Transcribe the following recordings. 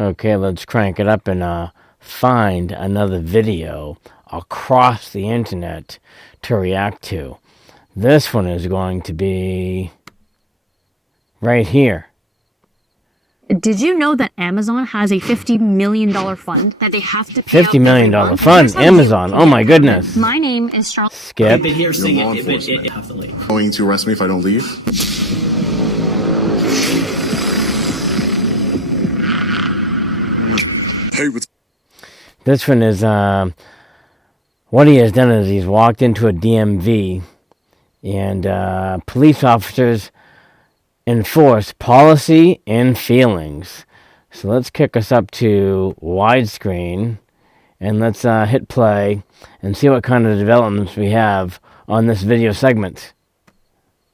Okay, let's crank it up and find another video across the internet to react to. This one is going to be right here. Did you know that Amazon has a $50 million fund that they have to pay $50 million fund? Amazon. Oh my goodness. My name is Charlotte. Skip. But here's the thing, have to leave. Going to arrest me if I don't leave? Hey, what's... This one is, what he has done is he's walked into a DMV and police officers enforce policy and feelings. So let's kick us up to widescreen and let's hit play and see what kind of developments we have on this video segment.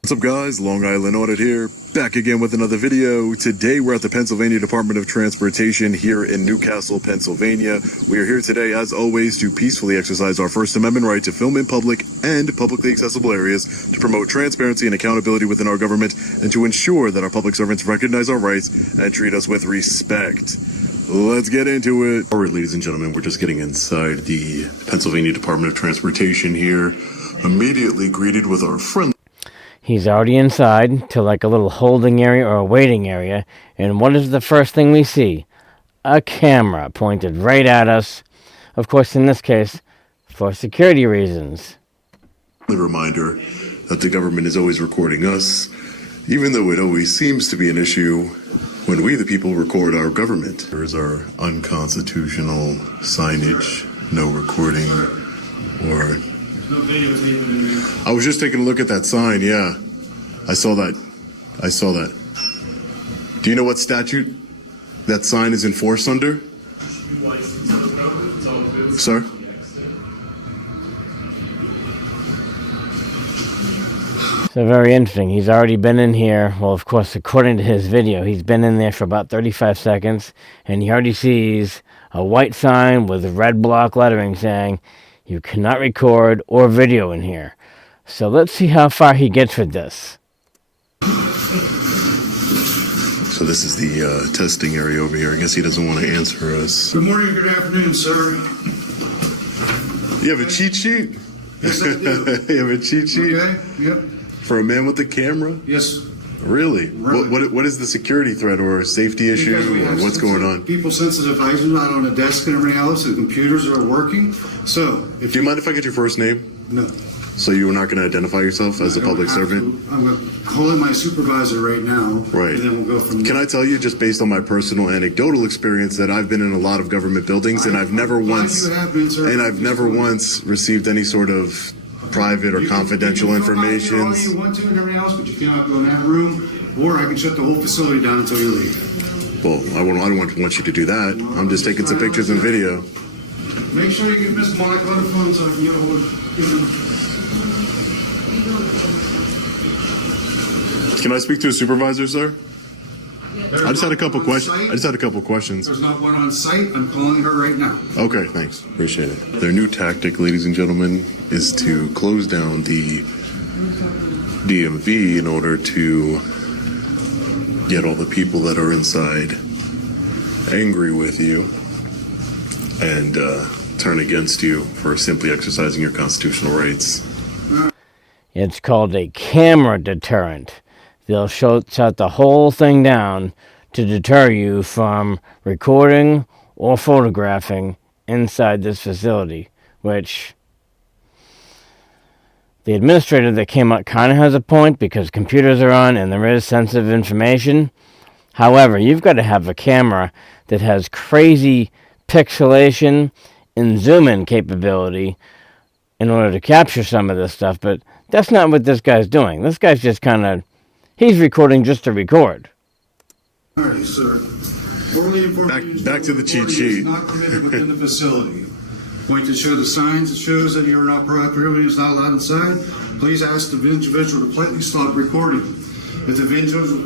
What's up, guys? Long Island Audit here, back again with another video. Today we're at the Pennsylvania Department of Transportation here in Newcastle, Pennsylvania. We are here today, as always, to peacefully exercise our First Amendment right to film in public and publicly accessible areas, to promote transparency and accountability within our government, and to ensure that our public servants recognize our rights and treat us with respect. Let's get into it. All right, ladies and gentlemen, we're just getting inside the Pennsylvania Department of Transportation here, immediately greeted with our friendly... He's already inside to like a little holding area or a waiting area. And what is the first thing we see? A camera pointed right at us. Of course, in this case, for security reasons. Reminder that the government is always recording us, even though it always seems to be an issue when we, the people, record our government. There's our unconstitutional signage, no recording, or... I was just taking a look at that sign, yeah. I saw that. Do you know what statute that sign is enforced under? Sir? So very interesting. He's already been in here. Well, of course, according to his video, he's been in there for about 35 seconds, and he already sees a white sign with red block lettering saying, "You cannot record or video in here." So let's see how far he gets with this. So this is the testing area over here. I guess he doesn't want to answer us. Good morning, good afternoon, sir. You have a cheat sheet? Yes, I do. You have a cheat sheet? Okay, yep. For a man with a camera? Yes. Really? Really. What is the security threat or safety issue? Or what's going on? People-sensitive items out on the desk and everything else, and computers are working. So, Do you mind if I get your first name? No. So you're not going to identify yourself as a public servant? I'm going to call in my supervisor right now. Right. And then we'll go from there. Can I tell you, just based on my personal anecdotal experience, that I've been in a lot of government buildings, and I've never once received any sort of private or confidential information. All you want to and everything else, but you cannot go in that room, or I can shut the whole facility down until you leave. Well, I don't want you to do that. I'm just taking some pictures and video. Make sure you give Miss Monica the phone so I can get a hold of you. Can I speak to a supervisor, sir? I just had a couple questions. There's not one on site. I'm calling her right now. Okay, thanks. Appreciate it. Their new tactic, ladies and gentlemen, is to close down the DMV in order to get all the people that are inside angry with you and turn against you for simply exercising your constitutional rights. It's called a camera deterrent. They'll shut the whole thing down to deter you from recording or photographing inside this facility, which the administrator that came up kind of has a point because computers are on and there is sensitive information. However, you've got to have a camera that has crazy pixelation and zoom-in capability in order to capture some of this stuff, but that's not what this guy's doing. This guy's just kind of, he's recording just to record. All right, sir. Back to the cheat sheet. Not permitted within the facility. Point to show the signs that shows that you're not prohibited, is not allowed inside. Please ask the individual to politely stop recording. If the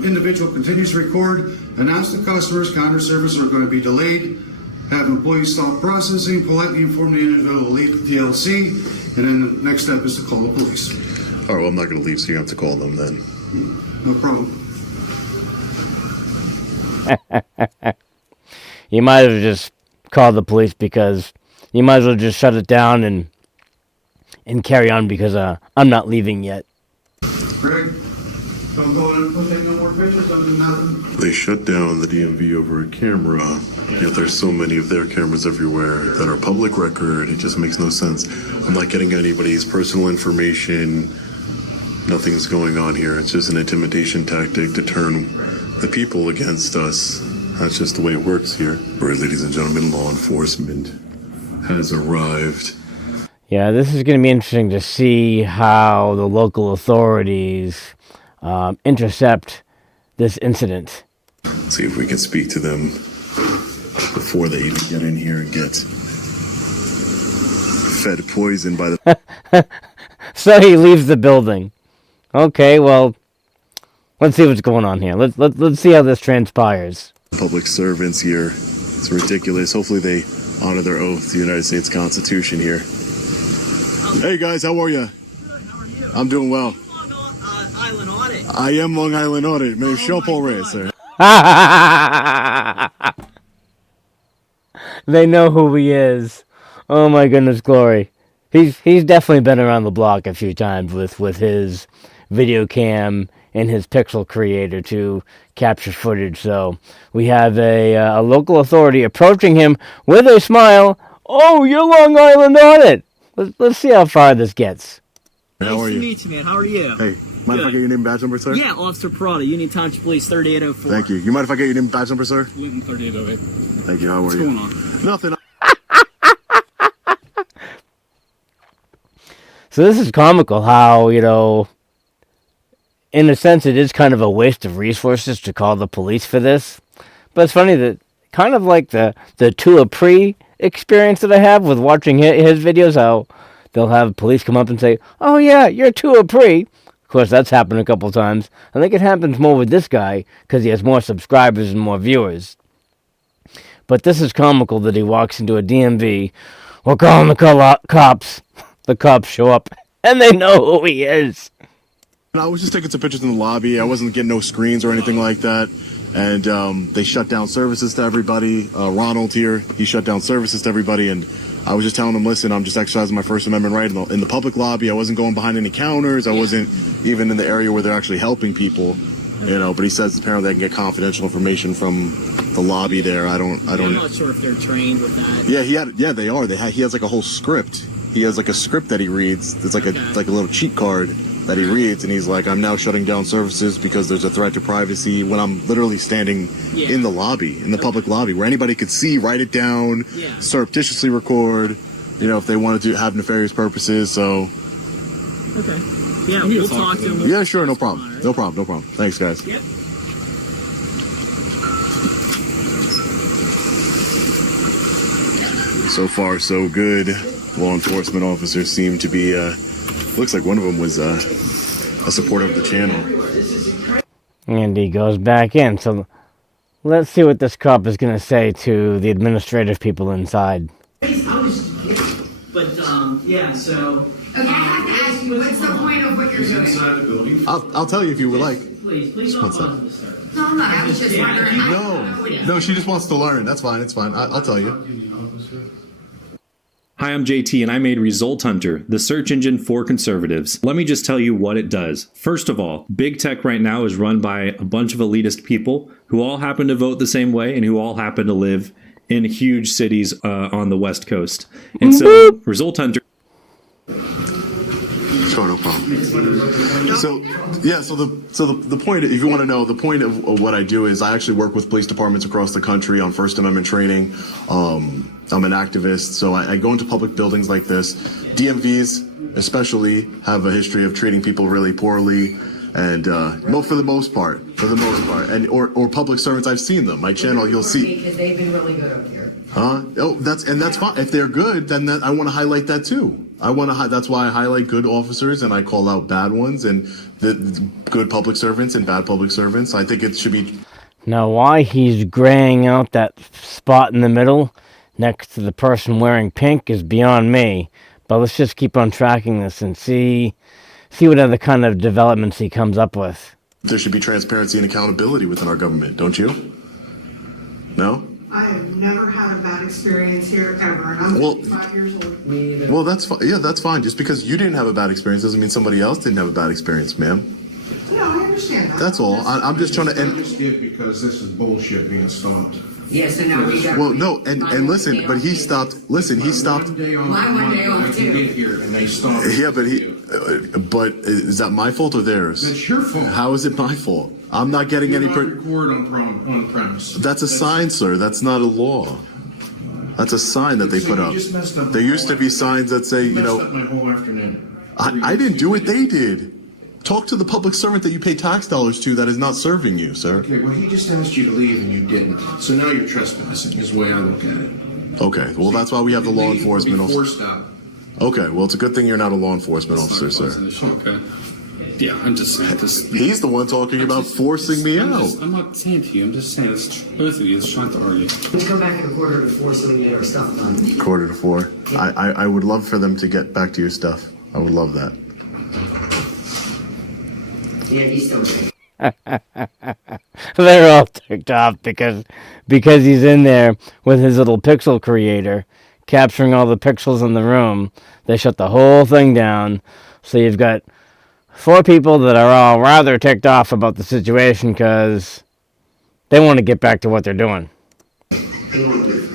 individual continues to record, announce to customers counter service are going to be delayed. Have employees stop processing, politely inform the individual to leave the DLC, and then the next step is to call the police. All right, well, I'm not going to leave, so you have to call them then. No problem. you might as well just call the police, because you might as well just shut it down and carry on, because I'm not leaving yet. Greg, don't go in and take no more pictures, don't do nothing. They shut down the DMV over a camera, yet there's so many of their cameras everywhere that are public record. It just makes no sense. I'm not getting anybody's personal information. Nothing's going on here. It's just an intimidation tactic to turn the people against us. That's just the way it works here. All right, ladies and gentlemen, law enforcement has arrived. Yeah, this is going to be interesting to see how the local authorities intercept this incident. Let's see if we can speak to them before they even get in here and get fed poison by the... So he leaves the building. Okay, well, let's see what's going on here. Let's see how this transpires. public servants here. It's ridiculous. Hopefully they honor their oath to the United States Constitution here. Hey guys, how are you? How are you? I'm doing well. Long Island Audit. I am Long Island Audit. Mais chapeau sir. They know who he is. Oh my goodness glory. He's definitely been around the block a few times with his video cam and his pixel creator to capture footage. So we have a local authority approaching him with a smile. Oh, you're Long Island Audit. Let's see how far this gets. How are Nice to you? meet you, man. How are you? Hey, mind if I get your name and badge number, sir? Yeah, Officer Parada, Union Township Police 3804. Thank you. You mind if I get your name and badge number, sir? Linton 3808. Thank you. How are What's you? going on? Nothing. So this is comical how, in a sense it is kind of a waste of resources to call the police for this. But it's funny that kind of like the Tua Pre experience that I have with watching his videos, how they'll have police come up and say, oh yeah, you're Tua Pre. Of course, that's happened a couple times. I think it happens more with this guy because he has more subscribers and more viewers. But this is comical that he walks into a DMV. We're calling the cops. The cops show up, and they know who he is. I was just taking some pictures in the lobby. I wasn't getting no screens or anything like that. And they shut down services to everybody. Ronald here, he shut down services to everybody. And I was just telling them, listen, I'm just exercising my First Amendment right in the public lobby. I wasn't going behind any counters. I wasn't even in the area where they're actually helping people. But he says apparently they can get confidential information from the lobby there. I'm not sure if they're trained with that. Yeah, they are. He has like a whole script. He has like a script that he reads. It's like a little cheat card that he reads, and he's like, I'm now shutting down services because there's a threat to privacy, when I'm literally standing in the lobby, in the public lobby, where anybody could see, write it down, surreptitiously record, if they wanted to have nefarious purposes. So Okay. Yeah, we'll talk to them. yeah, sure, no problem. No problem. Thanks, guys. Yep. So far, so good. Law enforcement officers seem to be, looks like one of them was a supporter of the channel. And he goes back in. So let's see what this cop is going to say to the administrative people inside. But, so... Okay, I have to ask you, what's the point of what you're doing? Inside the building. I'll tell you if you would like. Please don't What's that? cause disturbance. No, I'm not, I was just wondering. No, she just wants to learn. That's fine. It's fine. I'll tell you. Hi, I'm JT and I made Result Hunter, the search engine for conservatives. Let me just tell you what it does. First of all, big tech right now is run by a bunch of elitist people who all happen to vote the same way and who all happen to live in huge cities on the West Coast. And so Result Hunter... Sure, no problem. So the point, if you want to know, the point of what I do is I actually work with police departments across the country on First Amendment training. I'm an activist, so I go into public buildings like this. DMVs especially have a history of treating people really poorly, and for the most part, and or public servants. I've seen them. My channel, you'll see. Because they've been really good up here. That's fine. If they're good, then I want to highlight that too. That's why I highlight good officers and I call out bad ones, and the good public servants and bad public servants. I think it should be. Now, why he's graying out that spot in the middle next to the person wearing pink is beyond me. But let's just keep on tracking this and see what other kind of developments he comes up with. There should be transparency and accountability within our government, don't you? No? I have never had a bad experience here ever, and I'm Well- 55 years old. Me either. Well, that's fine. Yeah, that's fine. Just because you didn't have a bad experience doesn't mean somebody else didn't have a bad experience, ma'am. No, I understand that. That's all. I'm just trying to. I just did because this is bullshit being stopped. Yes, and now we got. Well, no, and listen, but he stopped. Listen, he stopped. One day off. Mine one day off, I too. can get here and they stopped. Yeah, but is that my fault or theirs? It's your fault. How is it my fault? I'm not getting You any. not record on premise. That's a sign, sir. That's not a law. That's a sign that they So put you up. just messed up There my used to whole- be signs that say, you Messed know, up my whole afternoon. I didn't do it. They did. Talk to the public servant that you pay tax dollars to that is not serving you, sir. Okay, well, he just asked you to leave and you didn't. So now you're trespassing, is the way I look at it. Okay, well, that's why we have the law Leave enforcement before officer. stop. Okay, well, it's a good thing you're not a law enforcement officer, sir. Okay. Yeah, I'm just saying this. He's the one talking about forcing me out. I'm not saying to you. I'm just saying this. Both of you is trying to argue. Let's go back at a quarter to 4 so we can get our stuff done. 3:45. I would love for them to get back to your stuff. I would love that. Yeah, he's still there. They're all ticked off because he's in there with his little pixel creator, capturing all the pixels in the room. They shut the whole thing down. So you've got 4 people that are all rather ticked off about the situation because they want to get back to what they're doing. He won't leave.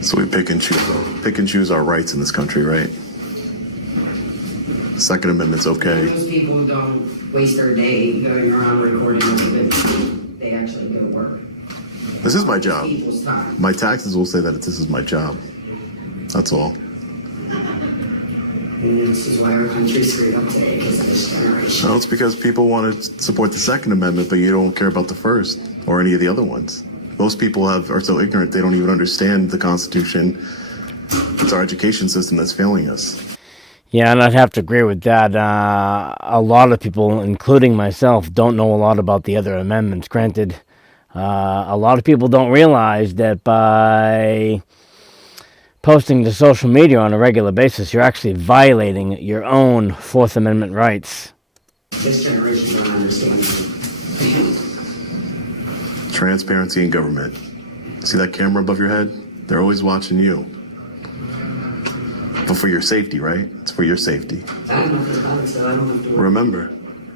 So we pick and choose our rights in this country, right? Second Amendment's okay. Most people don't waste their day going around recording other videos. They actually go to work. This is my job. People's time. My taxes will say that this is my job. That's all. And this is why our country's screwed up today, because of this generation. No, it's because people want to support the Second Amendment, but you don't care about the First or any of the other ones. Most people are so ignorant they don't even understand the Constitution. It's our education system that's failing us. Yeah, and I'd have to agree with that. A lot of people, including myself, don't know a lot about the other amendments. Granted, a lot of people don't realize that by posting to social media on a regular basis, you're actually violating your own Fourth Amendment rights. This generation don't understand that. Transparency in government. See that camera above your head? They're always watching you. But for your safety, right? It's for your safety. I don't know nothing about it, so I don't have to worry.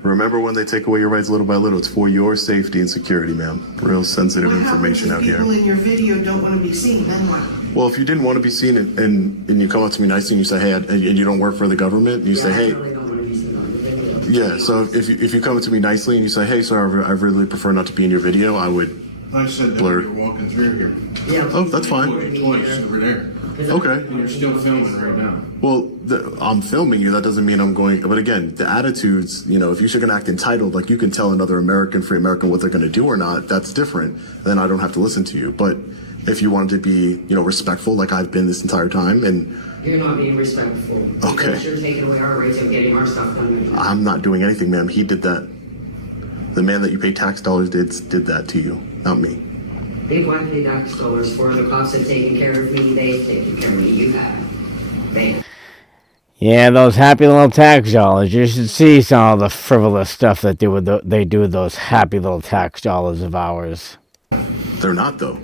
Remember when they take away your rights little by little, it's for your safety and security, ma'am. Real sensitive information out here. People in your video don't want to be seen, then what? Well, if you didn't want to be seen and you come up to me nicely and you say, hey, and you don't work for the government, and you say, I hey, really don't want to be seen on the video. yeah, so if you come up to me nicely and you say, hey, sir, I really prefer not to be in your video, I would. I said that Blur. you were walking through here. Yeah, Oh, that's fine. Twice over there. Okay. And you're still filming right now. Well, I'm filming you. That doesn't mean I'm going. But again, the attitudes, you know, if you're going to act entitled, like you can tell another free American what they're going to do or not, that's different. Then I don't have to listen to you. But if you wanted to be, respectful, like I've been this entire time, and you're not being respectful. Okay. Because you're taking away our rights of getting our stuff done. I'm not doing anything, ma'am. He did that. The man that you pay tax dollars did that to you, not me. Big one paid tax dollars for the cops have taken care of me. They've taken care of me. You have. They. Yeah, those happy little tax dollars. You should see some of the frivolous stuff that they do with those happy little tax dollars of ours. They're not, though.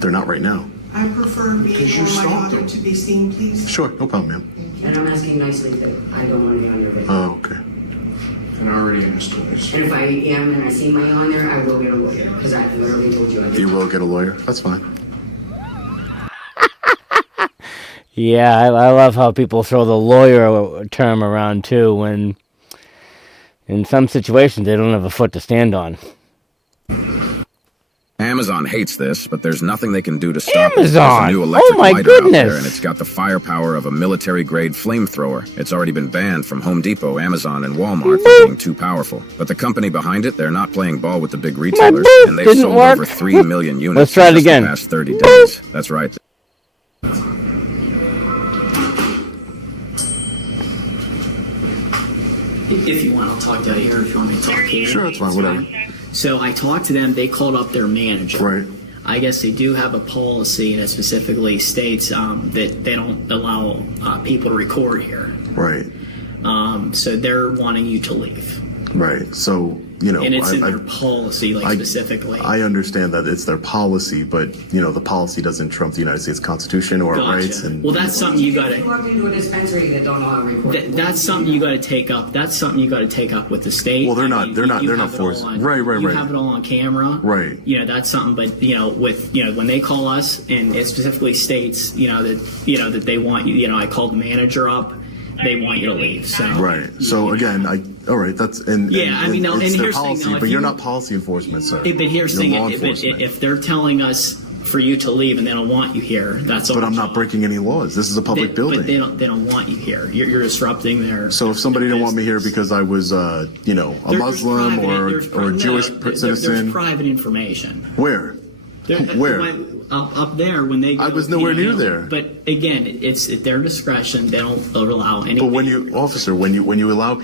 They're not right now. I prefer me Because you or my stopped daughter them. to be seen, please. Sure, no problem, ma'am. And I'm asking nicely that I don't want to be on your video. Oh, okay. And I already asked twice. And if I am and I see my on there, I will get a lawyer because I literally told you I did. You will get a lawyer. That's fine. Yeah, I love how people throw the lawyer term around too when in some situations they don't have a foot to stand on. Amazon hates this, but there's nothing they can do to stop it. There's Amazon! a new electric Oh my lighter out there, goodness! and it's got the firepower of a military-grade flamethrower. It's already been banned from Home Depot, Amazon, and Walmart for being too powerful. But the company behind it, they're not playing ball with the big retailers, boop and they've didn't sold work. over 3 million units Let's try in it just again. the past 30 days. That's right. If you want, I'll talk to you here. If you want me to talk to you. Sure, that's fine, whatever. So I talked to them. They called up their manager. Right. I guess they do have a policy that specifically states that they don't allow people to record here. Right. So they're wanting you to leave. Right. So, you know, And it's in their policy, like specifically. I understand that it's their policy, but, you know, the policy doesn't trump the United States Constitution or Gotcha. rights. And well, that's something you got You walk into a dispensary that don't allow recording. That's something you got to take up. That's something you got to take up with the state. Well, they're not You forced. have it all Right. You have it all on camera. Right. You know, that's something. But you know, with when they call us and it specifically states that they want you. You know, I called the manager up. They want you to leave. So Right. So again, all right. That's and Yeah, I mean, no, it's and their here's the thing, policy, now, if but you're you- not policy enforcement, sir. But here's the You're law thing: enforcement. if they're telling us for you to leave and they don't want you here, that's all. But I'm not breaking any laws. This is a public building. But they don't want you here. You're disrupting their. So if somebody their didn't want me here business. because I was, a There's Muslim private- or a Jewish there's citizen, private information. where? Where? Up there when they go, I was nowhere near there. But again, it's at their discretion. They don't allow anything. But when you allow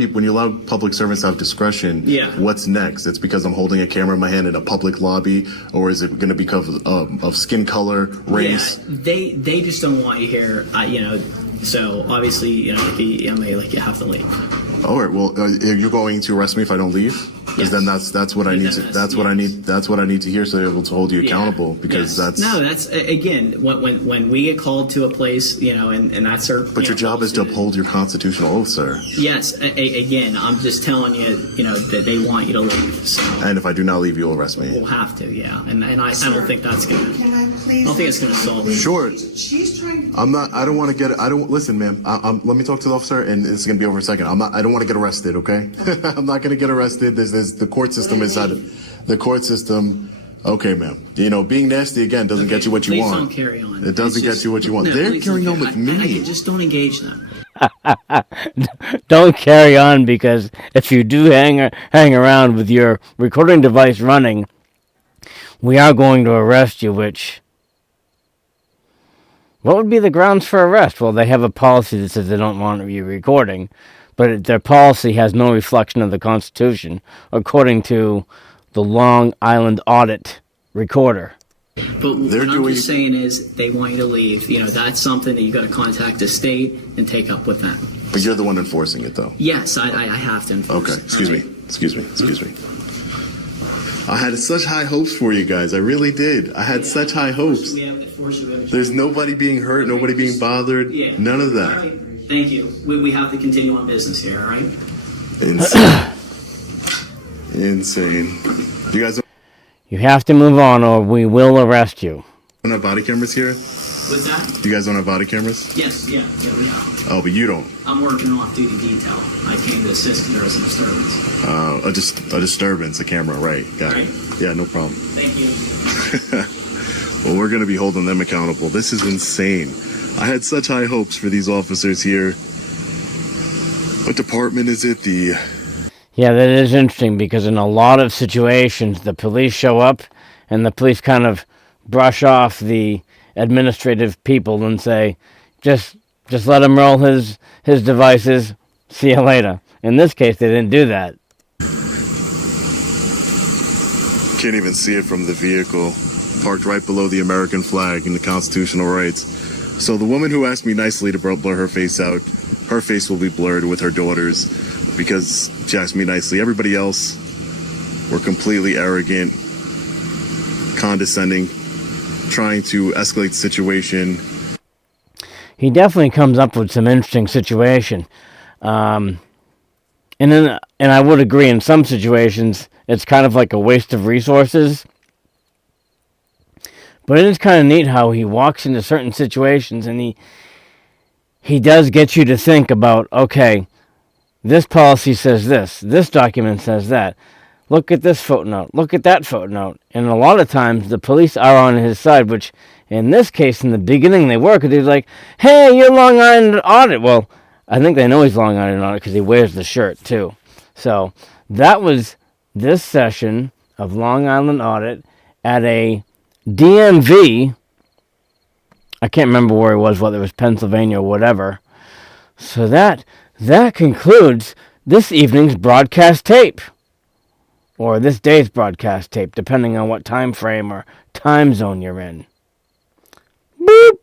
public servants to have discretion, Yeah. what's next? It's because I'm holding a camera in my hand in a public lobby, or is it going to be because of skin color, race? Yeah, they just don't want you here. So obviously, like you have to leave. All right. Well, are you going to arrest me if I don't leave? Because then that's what I need to that's what I need to hear, so they're able to hold you accountable. Because that's again when we get called to a place, and that's our. But your job is to uphold your constitutional oath, sir. Yes. Again, I'm just telling you, that they want you to leave. So And if I do not leave, you'll arrest me. we'll have to, yeah. And I don't think that's gonna. Can I please? I don't think it's gonna solve it. Sure. She's trying to. I'm not. I don't want to get. I don't listen, ma'am. Let me talk to the officer, and it's gonna be over a second. I'm not. I don't want to get arrested. Okay. I'm not gonna get arrested. There's the court system inside. The court system. Okay, ma'am. Being nasty again doesn't get you what you Please want. don't carry on. It doesn't get you what you want. No, They're please don't carrying on with me. just don't engage them. Don't carry on, because if you do hang around with your recording device running, we are going to arrest you, which... What would be the grounds for arrest? Well, they have a policy that says they don't want you recording, but their policy has no reflection of the Constitution, according to the Long Island Audit Recorder. But what I'm just saying is they want you to leave. That's something that you got to contact the state and take up with them. But you're the one enforcing it, though. Yes, I have to enforce Okay. it. Excuse me. I had such high hopes for you guys. I really did. I had such high hopes. There's nobody being hurt, nobody being bothered. Yeah. None of that. All right. Thank you. We have to continue on business here, all right? Insane. You guys You have to move on, or we will arrest you. don't have body cameras here? What's that? You guys don't have body cameras? Yes, yeah, we have. Oh, but you don't. I'm working off-duty detail. I came to assist if there was a disturbance. A disturbance, a camera, right. Got it. Yeah, no problem. Thank you. Well, we're going to be holding them accountable. This is insane. I had such high hopes for these officers here. What department is it? Yeah, that is interesting, because in a lot of situations, the police show up, and the police kind of brush off the administrative people and say, just let him roll his devices, see you later. In this case, they didn't do that. Can't even see it from the vehicle. Parked right below the American flag and the constitutional rights. So the woman who asked me nicely to blur her face out, her face will be blurred with her daughters, because she asked me nicely. Everybody else were completely arrogant, condescending, trying to escalate the situation. He definitely comes up with some interesting situation. And I would agree, in some situations, it's kind of like a waste of resources. But it is kind of neat how he walks into certain situations, and he does get you to think about, okay, this policy says this document says that. Look at this footnote, look at that footnote. And a lot of times the police are on his side, which in this case, in the beginning, they were, because he's like, hey, you're Long Island Audit. Well, I think they know he's Long Island Audit because he wears the shirt too. So that was this session of Long Island Audit at a DMV. I can't remember where it was, whether it was Pennsylvania or whatever. So that concludes this evening's broadcast tape. Or this day's broadcast tape, depending on what time frame or time zone you're in. Boop!